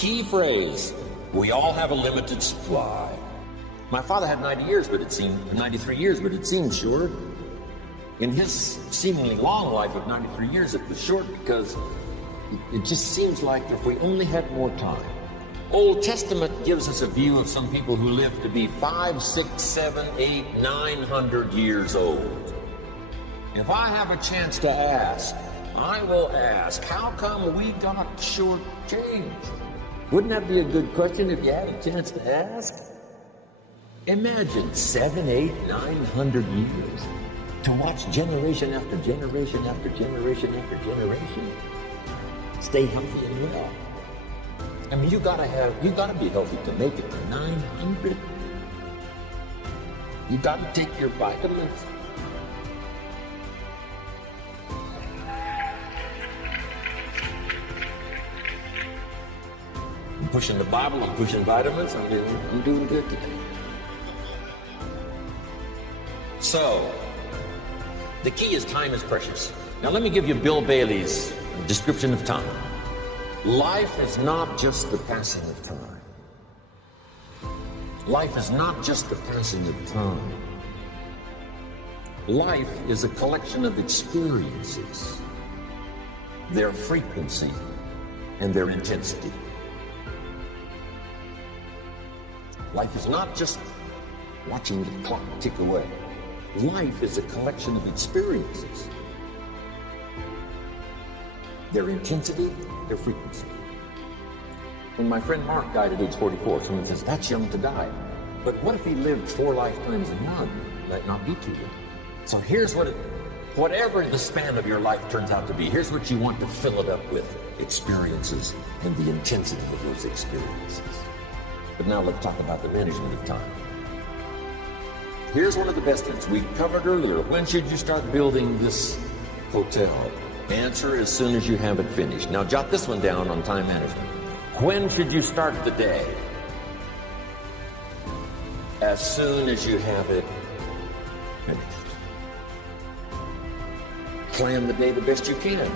key phrase, we all have a limited supply. My father had 93 years, but it seemed short. In his seemingly long life of 93 years, it was short because it just seems like if we only had more time. Old Testament gives us a view of some people who live to be 5, 6, 7, 8, 900 years old. If I have a chance to ask, I will ask, how come we got shortchanged? Wouldn't that be a good question if you had a chance to ask? Imagine 7, 8, 900 years to watch generation after generation after generation after generation stay healthy and well. I mean, you gotta be healthy to make it to 900. You gotta take your vitamins. I'm pushing the Bible, I'm pushing vitamins, I'm doing good today. So, the key is time is precious. Now let me give you Bill Bailey's description of time. Life is not just the passing of time. Life is not just the passing of time. Life is a collection of experiences, their frequency and their intensity. Life is not just watching the clock tick away. Life is a collection of experiences, their intensity, their frequency. When my friend Mark died at age 44, someone says, that's young to die. But what if he lived 4 lifetimes in one? Might not be too young. So here's whatever the span of your life turns out to be, here's what you want to fill it up with: experiences and the intensity of those experiences. But now let's talk about the management of time. Here's one of the best ones we covered earlier. When should you start building this hotel? Answer: as soon as you have it finished. Now jot this one down on time management. When should you start the day? As soon as you have it finished. Plan the day the best you can,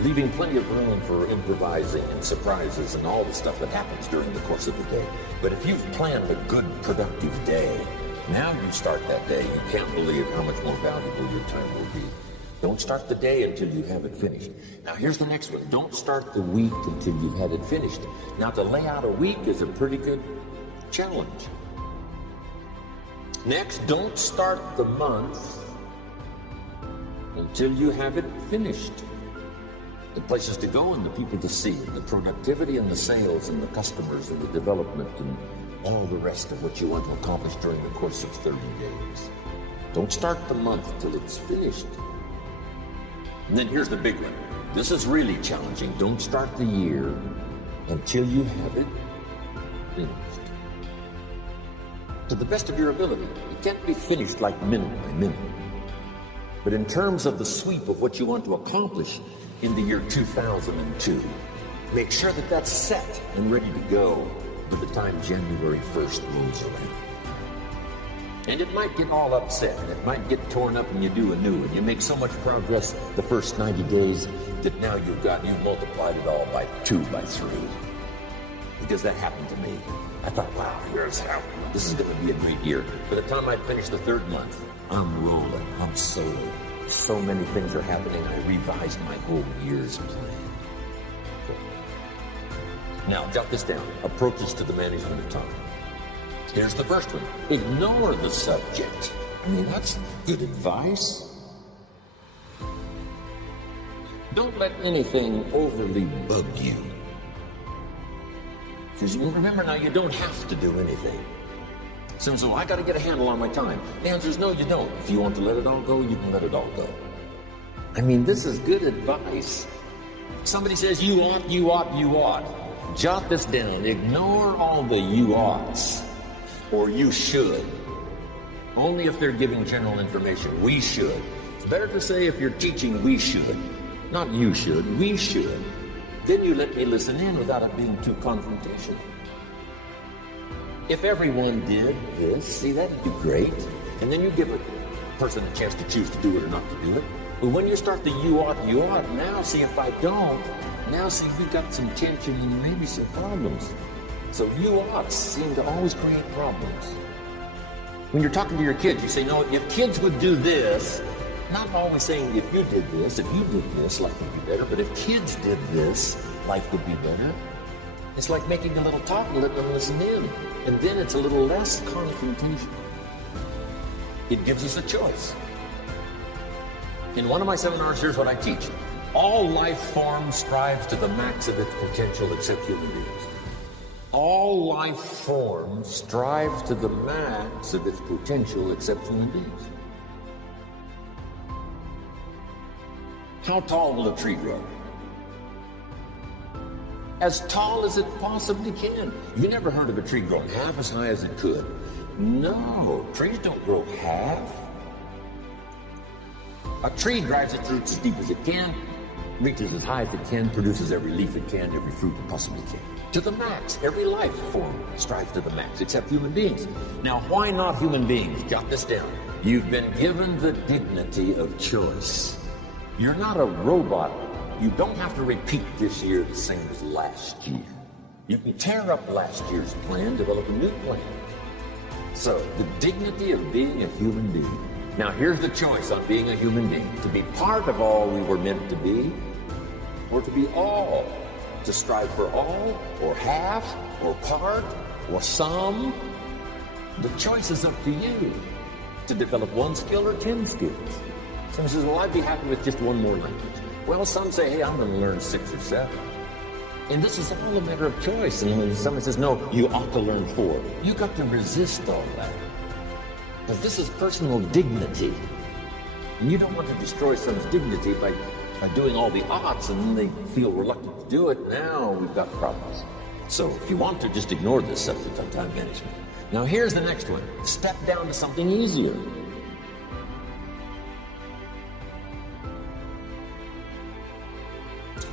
leaving plenty of room for improvising and surprises and all the stuff that happens during the course of the day. But if you've planned a good, productive day, now you start that day, you can't believe how much more valuable your time will be. Don't start the day until you have it finished. Now here's the next one. Don't start the week until you've had it finished. Now to lay out a week is a pretty good challenge. Next, don't start the month until you have it finished. The places to go and the people to see, and the productivity and the sales and the customers and the development and all the rest of what you want to accomplish during the course of 30 days. Don't start the month till it's finished. And then here's the big one. This is really challenging. Don't start the year until you have it finished. To the best of your ability. It can't be finished like minute by minute. But in terms of the sweep of what you want to accomplish in the year 2002, make sure that that's set and ready to go by the time January 1st rolls around. And it might get all upset, and it might get torn up, and you do anew, and you make so much progress the first 90 days that now you've multiplied it all by 2, by 3. Because that happened to me. I thought, wow, this is going to be a great year. By the time I finish the 3rd month, I'm rolling, I'm solo. So many things are happening, I revised my whole year's plan. Now, jot this down. Approaches to the management of time. Here's the first one. Ignore the subject. I mean, that's good advice. Don't let anything overly bug you. Because remember now, you don't have to do anything. Someone says, well, I got to get a handle on my time. The answer is no, you don't. If you want to let it all go, you can let it all go. I mean, this is good advice. Somebody says, you ought, you ought, you ought. Jot this down. Ignore all the you oughts. Or you should. Only if they're giving general information. We should. It's better to say if you're teaching, we should. Not you should, we should. Then you let me listen in without it being too confrontational. If everyone did this, see, that'd be great. And then you give a person a chance to choose to do it or not to do it. But when you start the you ought, now see if I don't, now see we got some tension and maybe some problems. So you oughts seem to always create problems. When you're talking to your kids, you say, no, if kids would do this, not always saying if you did this, life would be better, but if kids did this, life would be better. It's like making a little talk and letting them listen in. And then it's a little less confrontation. It gives us a choice. In one of my seminars, here's what I teach. All life forms strive to the max of its potential except human beings. All life forms strive to the max of its potential except human beings. How tall will a tree grow? As tall as it possibly can. You never heard of a tree growing half as high as it could. No, trees don't grow half. A tree drives its roots as deep as it can, reaches as high as it can, produces every leaf it can, every fruit it possibly can. To the max. Every life form strives to the max, except human beings. Now, why not human beings? Jot this down. You've been given the dignity of choice. You're not a robot. You don't have to repeat this year the same as last year. You can tear up last year's plan, develop a new plan. So, the dignity of being a human being. Now, here's the choice on being a human being. To be part of all we were meant to be, or to be all. To strive for all, or half, or part, or some. The choice is up to you. To develop one skill or 10 skills. Some says, well, I'd be happy with just one more language. Well, some say, hey, I'm going to learn 6 or 7. And this is all a matter of choice. And when someone says, no, you ought to learn 4, you got to resist all that. Because this is personal dignity. And you don't want to destroy someone's dignity by doing all the oughts, and then they feel reluctant to do it. Now we've got problems. So if you want to, just ignore this subject on time management. Now here's the next one. Step down to something easier.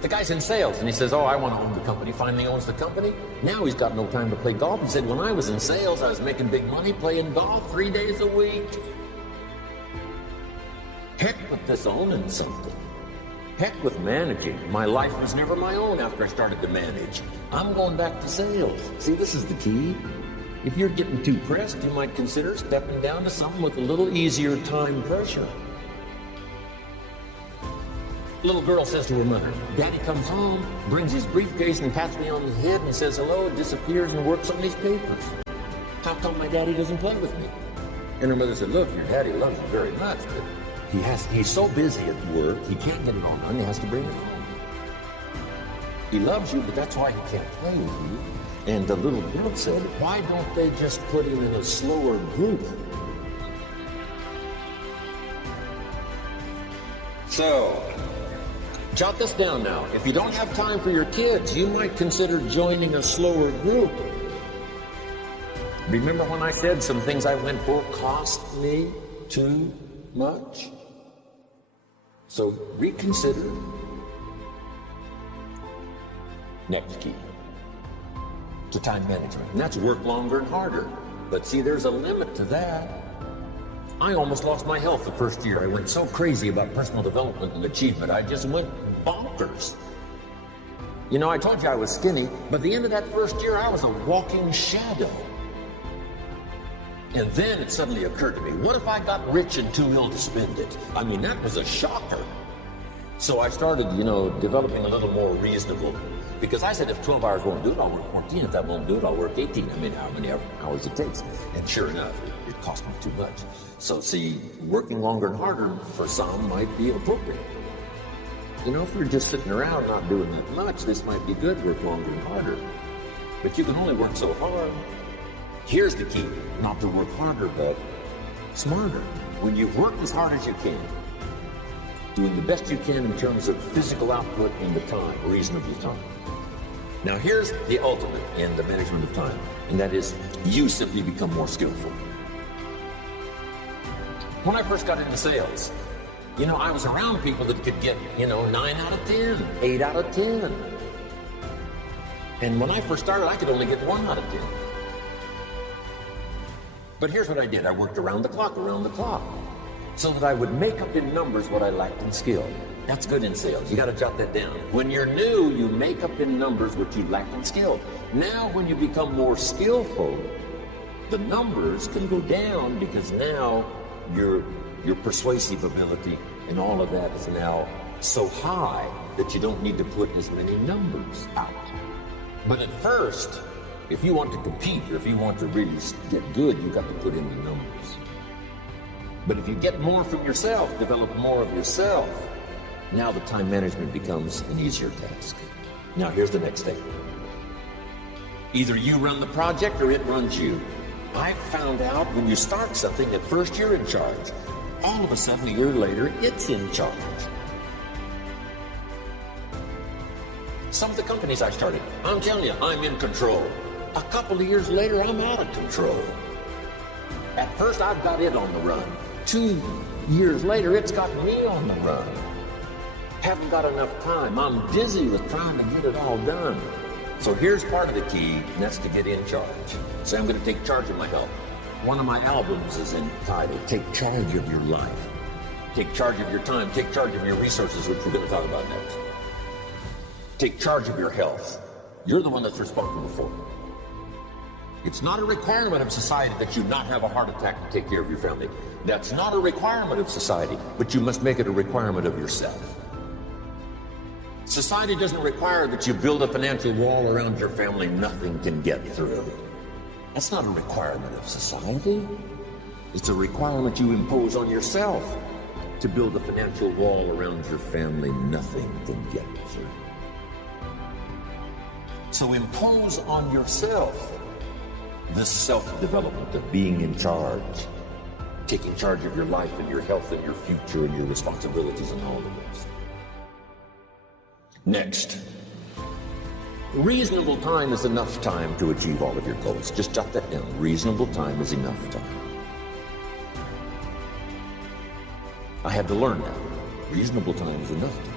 The guy's in sales, and he says, oh, I want to own the company. Finally owns the company. Now he's got no time to play golf. He said, when I was in sales, I was making big money playing golf 3 days a week. Heck with this owning something. Heck with managing. My life was never my own after I started to manage. I'm going back to sales. See, this is the key. If you're getting too pressed, you might consider stepping down to something with a little easier time pressure. Little girl says to her mother, Daddy comes home, brings his briefcase and pats me on the head and says hello, disappears and works on these papers. How come my daddy doesn't play with me? And her mother said, look, your daddy loves you very much, but he's so busy at work, he can't get it all done, he has to bring it home. He loves you, but that's why he can't play with you. And the little girl said, why don't they just put him in a slower group? So, jot this down now. If you don't have time for your kids, you might consider joining a slower group. Remember when I said some things I went for cost me too much? So reconsider. Next key to time management. And that's work longer and harder. But see, there's a limit to that. I almost lost my health the first year. I went so crazy about personal development and achievement. I just went bonkers. You know, I told you I was skinny, but at the end of that first year, I was a walking shadow. And then it suddenly occurred to me, what if I got rich and too ill to spend it? I mean, that was a shocker. So I started, developing a little more reasonable. Because I said, if 12 hours won't do it, I'll work 14. If that won't do it, I'll work 18. I mean, how many hours it takes. And sure enough, it cost me too much. So see, working longer and harder for some might be appropriate. If you're just sitting around not doing that much, this might be good, work longer and harder. But you can only work so hard. Here's the key, not to work harder, but smarter. When you've worked as hard as you can, doing the best you can in terms of physical output in the time, reasonable time. Now here's the ultimate in the management of time, and that is you simply become more skillful. When I first got into sales, I was around people that could get, 9 out of 10, 8 out of 10. And when I first started, I could only get 1 out of 10. But here's what I did. I worked around the clock. so that I would make up in numbers what I lacked in skill. That's good in sales. You got to jot that down. When you're new, you make up in numbers what you lacked in skill. Now, when you become more skillful, the numbers can go down because now your persuasive ability and all of that is now so high that you don't need to put as many numbers out. But at first, if you want to compete or if you want to really get good, you got to put in the numbers. But if you get more from yourself, develop more of yourself, now the time management becomes an easier task. Now here's the next step. Either you run the project or it runs you. I found out when you start something, at first you're in charge. All of a sudden, a year later, it's in charge. Some of the companies I started, I'm telling you, I'm in control. A couple of years later, I'm out of control. At first, I've got it on the run. 2 years later, it's got me on the run. Haven't got enough time. I'm busy with trying to get it all done. So here's part of the key, and that's to get in charge. So I'm going to take charge of my health. One of my albums is entitled, Take Charge of Your Life. Take charge of your time. Take charge of your resources, which we're going to talk about next. Take charge of your health. You're the one that's responsible for it. It's not a requirement of society that you not have a heart attack to take care of your family. That's not a requirement of society, but you must make it a requirement of yourself. Society doesn't require that you build a financial wall around your family nothing can get through. That's not a requirement of society. It's a requirement you impose on yourself to build a financial wall around your family nothing can get through. So impose on yourself this self-development of being in charge, taking charge of your life and your health and your future and your responsibilities and all of this. Next, reasonable time is enough time to achieve all of your goals. Just jot that down. Reasonable time is enough time. I had to learn that. Reasonable time is enough time.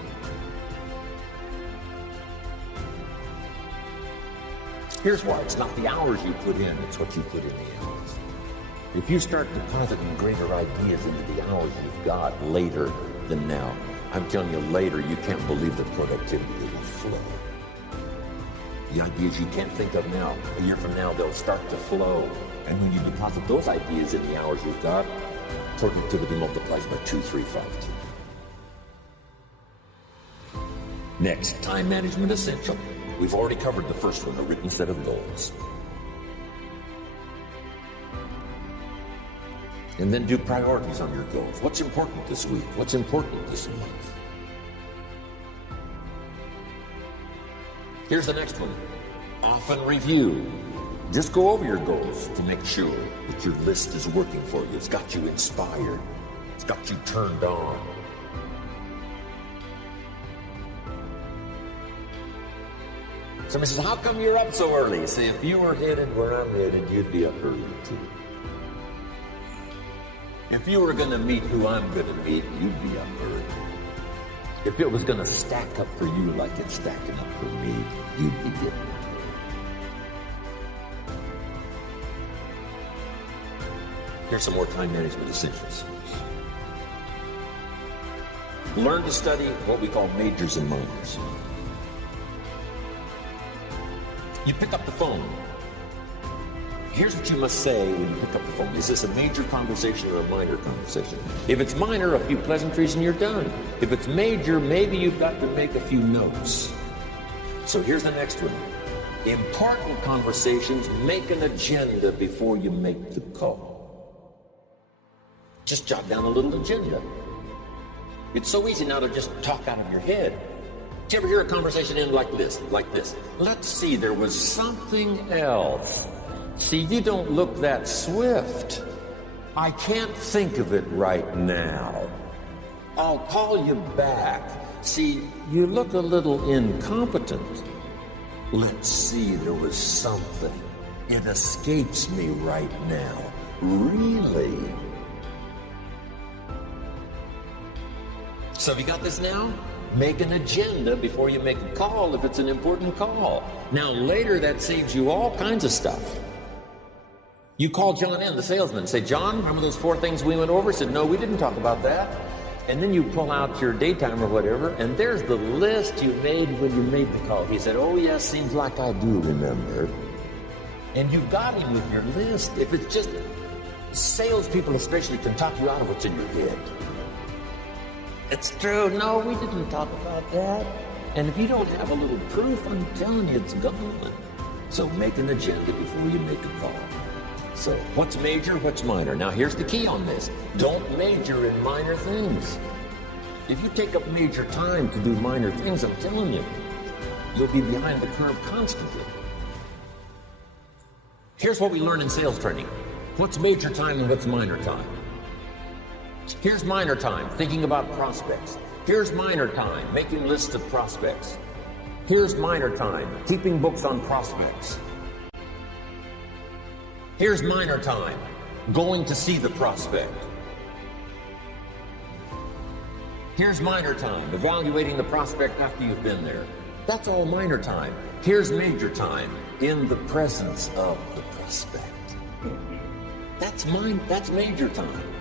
Here's why. It's not the hours you put in, it's what you put in the hours. If you start depositing greater ideas into the hours you've got later than now, I'm telling you later, you can't believe the productivity that will flow. The ideas you can't think of now, a year from now, they'll start to flow. And when you deposit those ideas in the hours you've got, productivity multiplies by 2, 3, 5, 2. Next, time management essential. We've already covered the first one, a written set of goals. And then do priorities on your goals. What's important this week? What's important this month? Here's the next one. Often review. Just go over your goals to make sure that your list is working for you. It's got you inspired. It's got you turned on. Somebody says, how come you're up so early? See, if you were headed where I'm headed, you'd be up early too. If you were going to meet who I'm going to meet, you'd be up early. If it was going to stack up for you like it's stacking up for me, you'd be getting up. Here's some more time management essentials. Learn to study what we call majors and minors. You pick up the phone. Here's what you must say when you pick up the phone. Is this a major conversation or a minor conversation? If it's minor, a few pleasantries and you're done. If it's major, maybe you've got to make a few notes. So here's the next one. Important conversations, make an agenda before you make the call. Just jot down a little agenda. It's so easy now to just talk out of your head. Did you ever hear a conversation end like this? Let's see, there was something else. See, you don't look that swift. I can't think of it right now. I'll call you back. See, you look a little incompetent. Let's see, there was something. It escapes me right now. Really? So have you got this now? Make an agenda before you make a call if it's an important call. Now later that saves you all kinds of stuff. You call John in, the salesman, and say, John, remember those 4 things we went over? He said, no, we didn't talk about that. And then you pull out your daytime or whatever, and there's the list you made when you made the call. He said, oh, yes, seems like I do remember. And you've got him with your list. If it's just salespeople especially can talk you out of what's in your head. It's true. No, we didn't talk about that. And if you don't have a little proof, I'm telling you, it's gone. So make an agenda before you make a call. So what's major, what's minor? Now here's the key on this. Don't major in minor things. If you take up major time to do minor things, I'm telling you, you'll be behind the curve constantly. Here's what we learn in sales training. What's major time and what's minor time? Here's minor time, thinking about prospects. Here's minor time, making lists of prospects. Here's minor time, keeping books on prospects. Here's minor time, going to see the prospect. Here's minor time, evaluating the prospect after you've been there. That's all minor time. Here's major time, in the presence of the prospect. That's major time.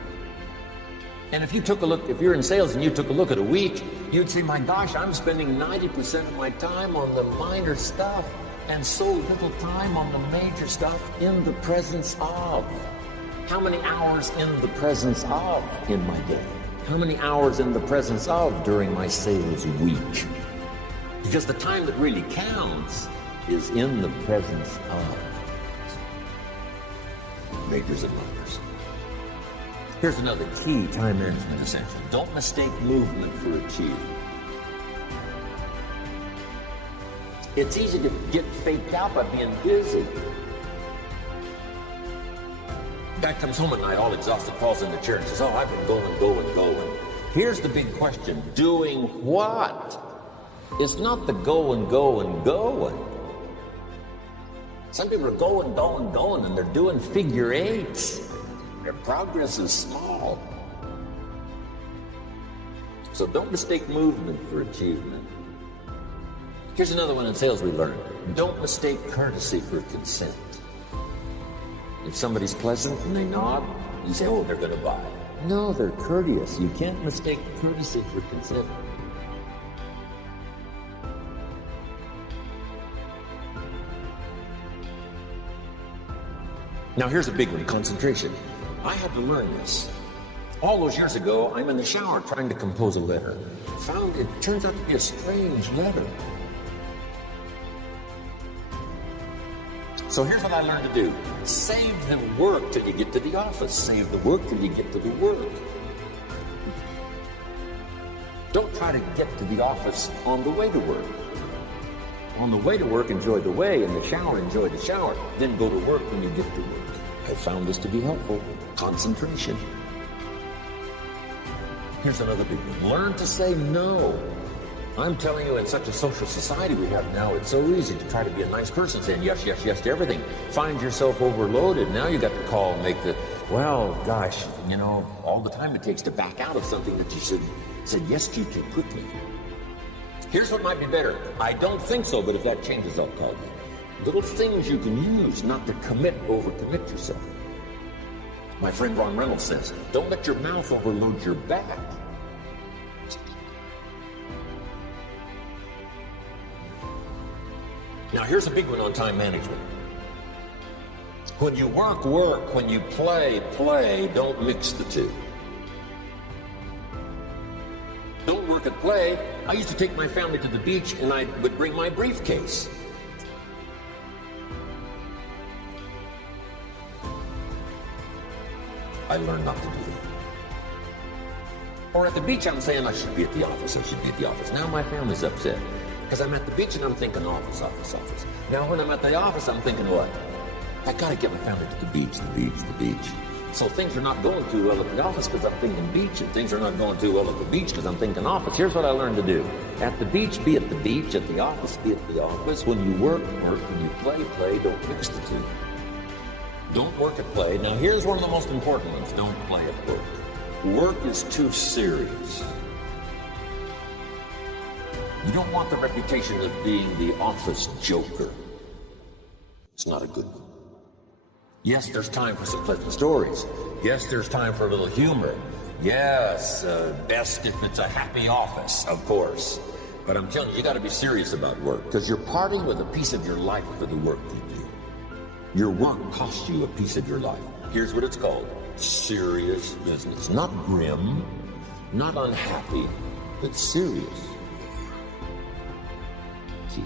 And if you took a look, if you're in sales and you took a look at a week, you'd say, my gosh, I'm spending 90% of my time on the minor stuff and so little time on the major stuff in the presence of. How many hours in the presence of in my day? How many hours in the presence of during my sales week? Because the time that really counts is in the presence of. Majors and minors. Here's another key time management essential. Don't mistake movement for achievement. It's easy to get faked out by being busy. Guy comes home at night all exhausted, falls in the chair and says, oh, I've been going. Here's the big question. Doing what? It's not the going. Some people are going, and they're doing figure eights. Their progress is small. So don't mistake movement for achievement. Here's another one in sales we learned. Don't mistake courtesy for consent. If somebody's pleasant and they nod, you say, oh, they're going to buy. No, they're courteous. You can't mistake courtesy for consent. Now here's a big one, concentration. I had to learn this. All those years ago, I'm in the shower trying to compose a letter. Found it turns out to be a strange letter. So here's what I learned to do. Save the work till you get to the office. Save the work till you get to the work. Don't try to get to the office on the way to work. On the way to work, enjoy the way. In the shower, enjoy the shower. Then go to work when you get to work. I found this to be helpful. Concentration. Here's another big one. Learn to say no. I'm telling you, in such a social society we have now, it's so easy to try to be a nice person, saying yes to everything. Find yourself overloaded. Now you got to call and make the, well, gosh, you know, all the time it takes to back out of something that you said yes to too quickly. Here's what might be better. I don't think so, but if that changes, I'll call you. Little things you can use not to overcommit yourself. My friend Ron Reynolds says, don't let your mouth overload your back. Now here's a big one on time management. When you work, when you play, don't mix the two. Don't work at play. I used to take my family to the beach and I would bring my briefcase. I learned not to do that. Or at the beach, I'm saying I should be at the office. Now my family's upset because I'm at the beach and I'm thinking office. Now when I'm at the office, I'm thinking what? I gotta get my family to the beach. So things are not going too well at the office because I'm thinking beach, and things are not going too well at the beach because I'm thinking office. Here's what I learned to do. At the beach, be at the beach. At the office, be at the office. When you work. When you play. Don't mix the two. Don't work at play. Now here's one of the most important ones. Don't play at work. Work is too serious. You don't want the reputation of being the office joker. It's not a good one. Yes, there's time for some pleasant stories. Yes, there's time for a little humor. Yes, best if it's a happy office, of course. But I'm telling you, you got to be serious about work, because you're parting with a piece of your life for the work you do. Your work costs you a piece of your life. Here's what it's called: serious business. Not grim, not unhappy, but serious. See,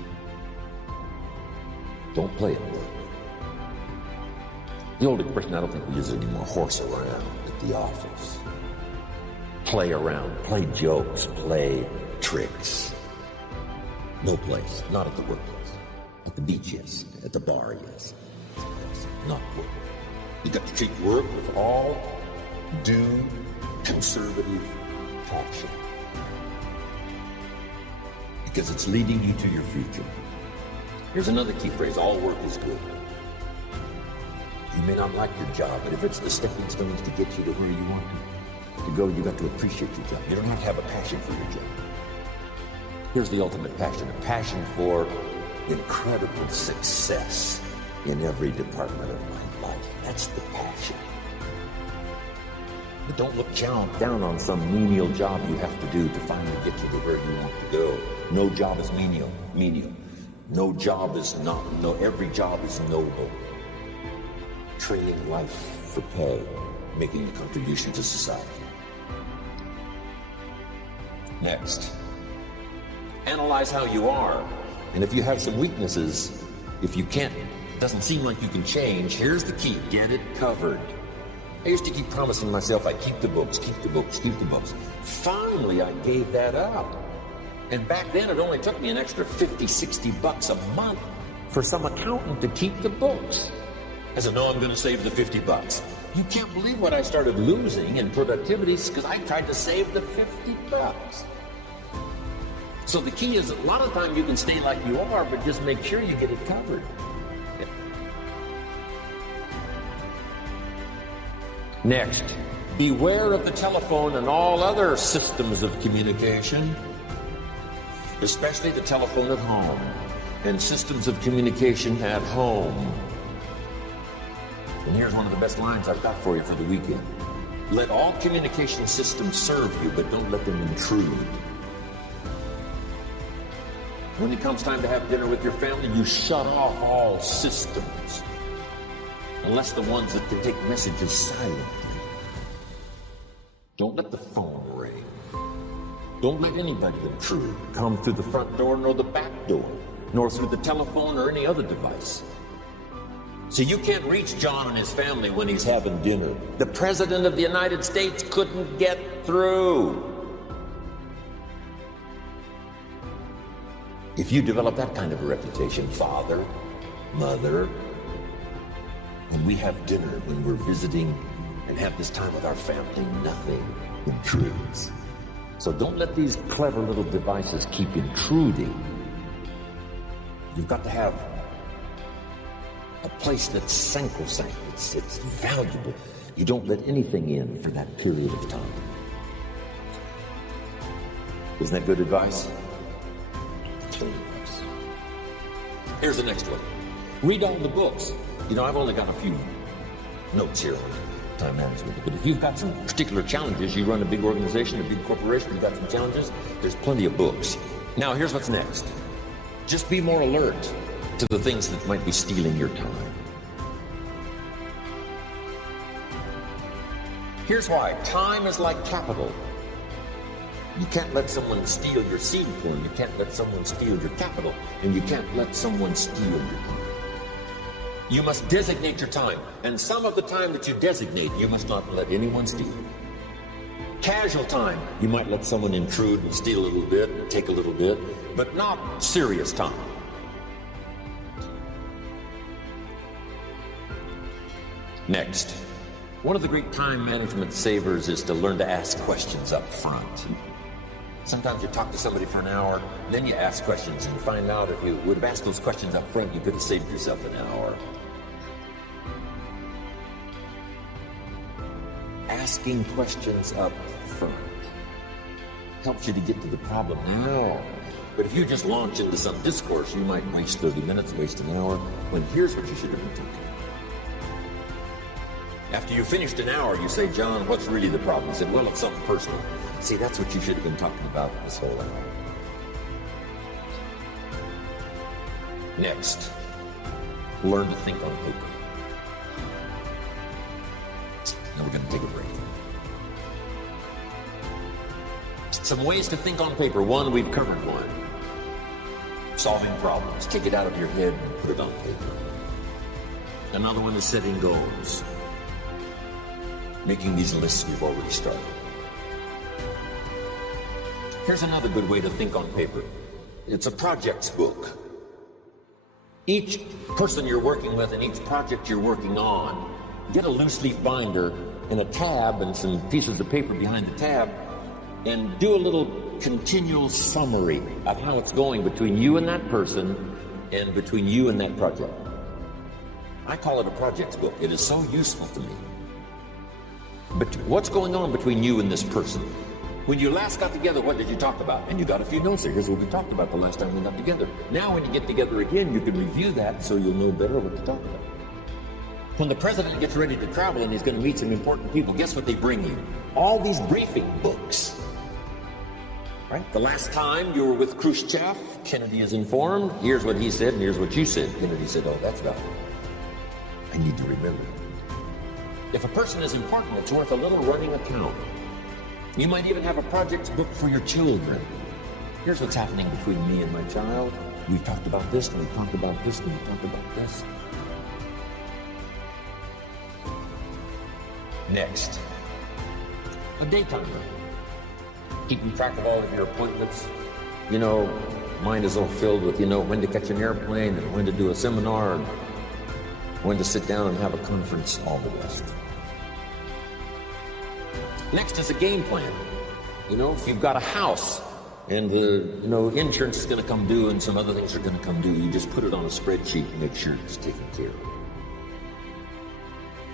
don't play at work. The old expression, I don't think we use it anymore: horse around at the office. Play around, play jokes, play tricks. No place, not at the workplace. At the beach, yes. At the bar, yes. Not work. You got to treat work with all due conservative caution, because it's leading you to your future. Here's another key phrase: all work is good. You may not like your job, but if it's the stepping stones to get you to where you want to go, you got to appreciate your job. You don't have to have a passion for your job. Here's the ultimate passion: a passion for incredible success in every department of my life. That's the passion. But don't look down on some menial job you have to do to finally get to where you want to go. No job is menial. No job is every job is noble. Trading life for pay, making a contribution to society. Next, analyze how you are. And if you have some weaknesses, if you can't, doesn't seem like you can change, here's the key: get it covered. I used to keep promising myself I'd keep the books, keep the books, keep the books. Finally, I gave that up. And back then, it only took me an extra $50, $60 a month for some accountant to keep the books. I said, no, I'm going to save the $50. You can't believe what I started losing in productivity because I tried to save the $50. So the key is, a lot of time you can stay like you are, but just make sure you get it covered. Next, beware of the telephone and all other systems of communication, especially the telephone at home and systems of communication at home. And here's one of the best lines I've got for you for the weekend: let all communication systems serve you, but don't let them intrude. When it comes time to have dinner with your family, you shut off all systems, unless the ones that can take messages silently. Don't let the phone ring. Don't let anybody intrude, come through the front door nor the back door, nor through the telephone or any other device. So you can't reach John and his family when he's having dinner. The President of the United States couldn't get through. If you develop that kind of a reputation, father, mother, when we have dinner, when we're visiting and have this time with our family, nothing intrudes. So don't let these clever little devices keep intruding. You've got to have a place that's sacrosanct, it's valuable. You don't let anything in for that period of time. Isn't that good advice? Here's the next one. Read all the books. You know, I've only got a few notes here on time management, but if you've got some particular challenges, you run a big organization, a big corporation, you've got some challenges, there's plenty of books. Now, here's what's next. Just be more alert to the things that might be stealing your time. Here's why. Time is like capital. You can't let someone steal your seed corn. You can't let someone steal your capital. And you can't let someone steal your time. You must designate your time. And some of the time that you designate, you must not let anyone steal. Casual time, you might let someone intrude and steal a little bit, and take a little bit, but not serious time. Next, one of the great time management savers is to learn to ask questions up front. Sometimes you talk to somebody for an hour, then you ask questions and you find out if you would have asked those questions up front, you could have saved yourself an hour. Asking questions up front helps you to get to the problem now. But if you just launch into some discourse, you might waste 30 minutes, waste an hour, when here's what you should have been thinking. After you finished an hour, you say, John, what's really the problem? He said, well, it's something personal. See, that's what you should have been talking about this whole hour. Next, learn to think on paper. Now we're going to take a break. Some ways to think on paper. One, we've covered one. Solving problems. Take it out of your head and put it on paper. Another one is setting goals. Making these lists we've already started. Here's another good way to think on paper. It's a projects book. Each person you're working with and each project you're working on, get a loose leaf binder and a tab and some pieces of paper behind the tab, and do a little continual summary of how it's going between you and that person and between you and that project. I call it a projects book. It is so useful to me. But what's going on between you and this person? When you last got together, what did you talk about? And you got a few notes there. Here's what we talked about the last time we got together. Now when you get together again, you can review that so you'll know better what to talk about. When the president gets ready to travel and he's going to meet some important people, guess what they bring you? All these briefing books. Right? The last time you were with Khrushchev, Kennedy is informed. Here's what he said and here's what you said. Kennedy said, oh, that's valuable. I need to remember. If a person is important, it's worth a little running account. You might even have a projects book for your children. Here's what's happening between me and my child. We've talked about this, and we've talked about this, and we've talked about this. Next, a day timer. Keeping track of all of your appointments. You know, mine is all filled with, when to catch an airplane, and when to do a seminar, and when to sit down and have a conference, all the rest. Next is a game plan. If you've got a house and the insurance is going to come due and some other things are going to come due, you just put it on a spreadsheet and make sure it's taken care of.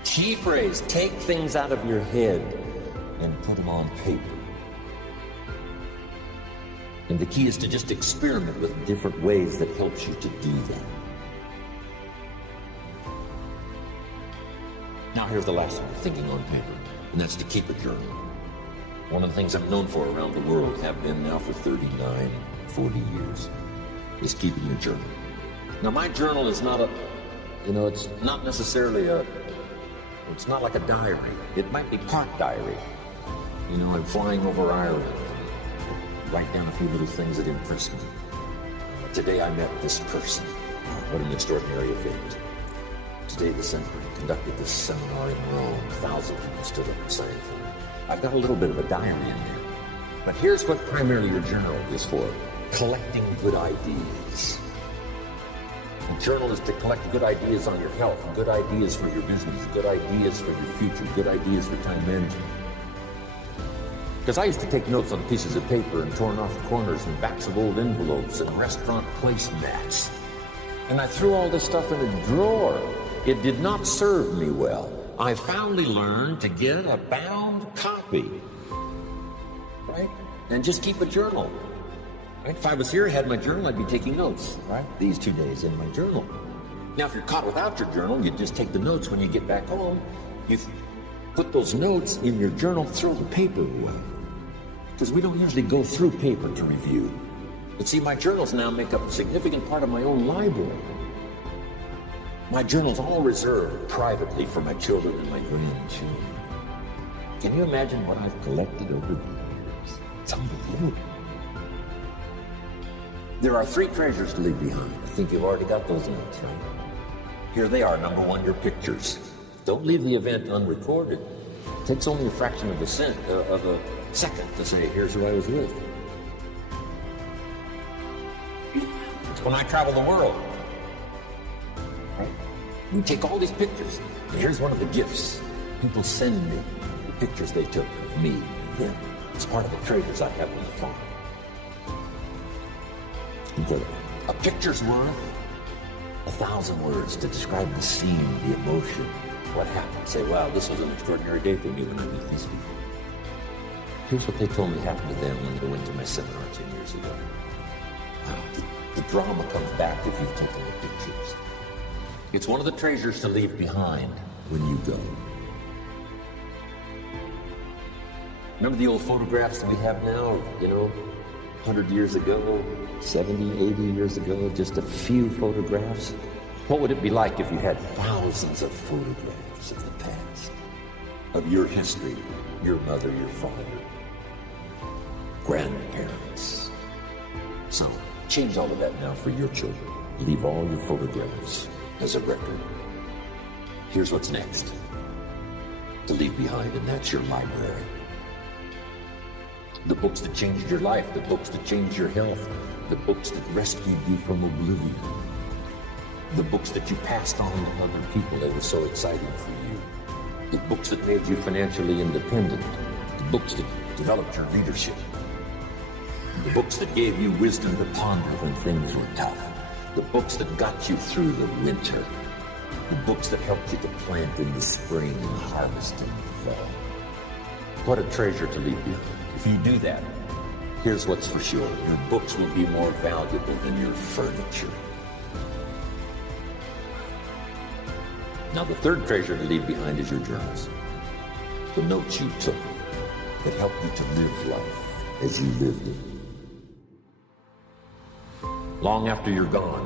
Key phrase, take things out of your head and put them on paper. And the key is to just experiment with different ways that helps you to do that. Now here's the last one, thinking on paper, and that's to keep a journal. One of the things I'm known for around the world, have been now for 39, 40 years, is keeping a journal. Now my journal is not it's not necessarily it's not like a diary. It might be part diary. I'm flying over Ireland, write down a few little things that impress me. Today I met this person. What an extraordinary event. Today the senator conducted this seminar in Rohn. 1,000 people stood up and sang for me. I've got a little bit of a diary in there. But here's what primarily your journal is for. Collecting good ideas. The journal is to collect good ideas on your health, good ideas for your business, good ideas for your future, good ideas for time management. Because I used to take notes on pieces of paper and torn off corners and backs of old envelopes and restaurant placemats. And I threw all this stuff in a drawer. It did not serve me well. I finally learned to get a bound copy, right? And just keep a journal. Right? If I was here, had my journal, I'd be taking notes, right? These 2 days in my journal. Now, if you're caught without your journal, you just take the notes when you get back home. You put those notes in your journal, throw the paper away. Because we don't usually go through paper to review. But see, my journals now make up a significant part of my own library. My journal's all reserved privately for my children and my grandchildren. Can you imagine what I've collected over the years? It's unbelievable. There are 3 treasures to leave behind. I think you've already got those notes, right? Here they are. Number 1, your pictures. Don't leave the event unrecorded. It takes only a fraction of a second to say, here's who I was with. It's when I travel the world. Right? We take all these pictures, and here's one of the gifts. People send me the pictures they took of me and them. It's part of the treasures I have on the farm. A picture's worth 1,000 words to describe the scene, the emotion, what happened. Say, wow, this was an extraordinary day for me when I met these people. Here's what they told me happened to them when they went to my seminar 10 years ago. Wow, the drama comes back if you've taken the pictures. It's one of the treasures to leave behind when you go. Remember the old photographs we have now, 100 years ago, 70, 80 years ago, just a few photographs? What would it be like if you had thousands of photographs of the past, of your history, your mother, your father, grandparents? So, change all of that now for your children. Leave all your photographs as a record. Here's what's next to leave behind, and that's your library. The books that changed your life, the books that changed your health, the books that rescued you from oblivion, the books that you passed on to other people that were so exciting for you, the books that made you financially independent, the books that developed your leadership, the books that gave you wisdom to ponder when things were tough, the books that got you through the winter, the books that helped you to plant in the spring and harvest in the fall. What a treasure to leave behind. If you do that, here's what's for sure. Your books will be more valuable than your furniture. Now, the third treasure to leave behind is your journals. The notes you took that helped you to live life as you lived it. Long after you're gone,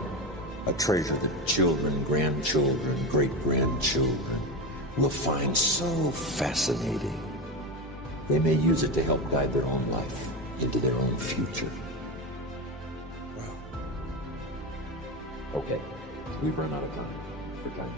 a treasure that children, grandchildren, great-grandchildren will find so fascinating. They may use it to help guide their own life into their own future. Wow. Okay, we've run out of time for time.